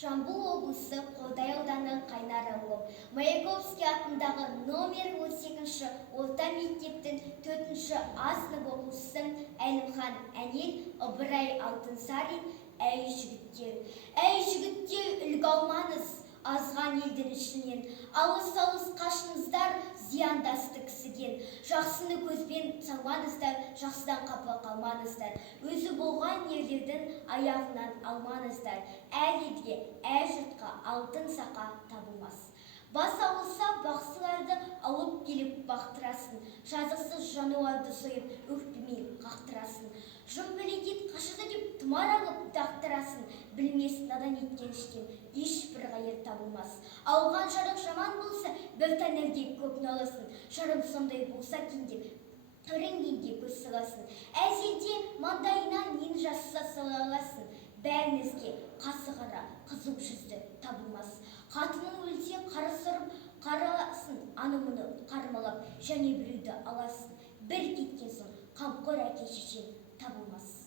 Жамбыл облысы Қордай ауданы Қайнар ауылы Маяковский атындағы номер 18-ші орта мектептің 4-ші А сынып оқушысы Әлімхан Әнел Ыбырай Алтынсарин: әй жігіттер, үлгі алмаңыз, азған елдің ішінен, алыс-алыс қашыңыздар, зияндасты кісіген. Жақсыны көзбен салмаңыздар, жақсыдан қапа қалмаңыздар. Өзі болған ерлердің аяғынан алмаңыздар. Әр елге, әр жұртқа алтын сақа табылмас. Бас ауылса бақсыларды алып келіп бақтырасын. Жазықсыз жануарды сойып, өкпемен қақтырасын. Жын-пәлекет қашады деп тұмар алып дақтырасын. Білмес надан еткен іштен ешбір қайыр табылмас. Алған жарық жаман болса, бір тәңірге көп наласын. Жарым сондай болса екен деп көрінгенге көз саласын. Әзелде маңдайына нені жазса сала аласын. Бәріңізге қасы қара, қызыл жүзді табылмас. Қатының өлсе қара сұрып қараласын, аны-мұны қармалап және біреуді аласын. Бір кеткен соң қамқор әке шешең табылмас.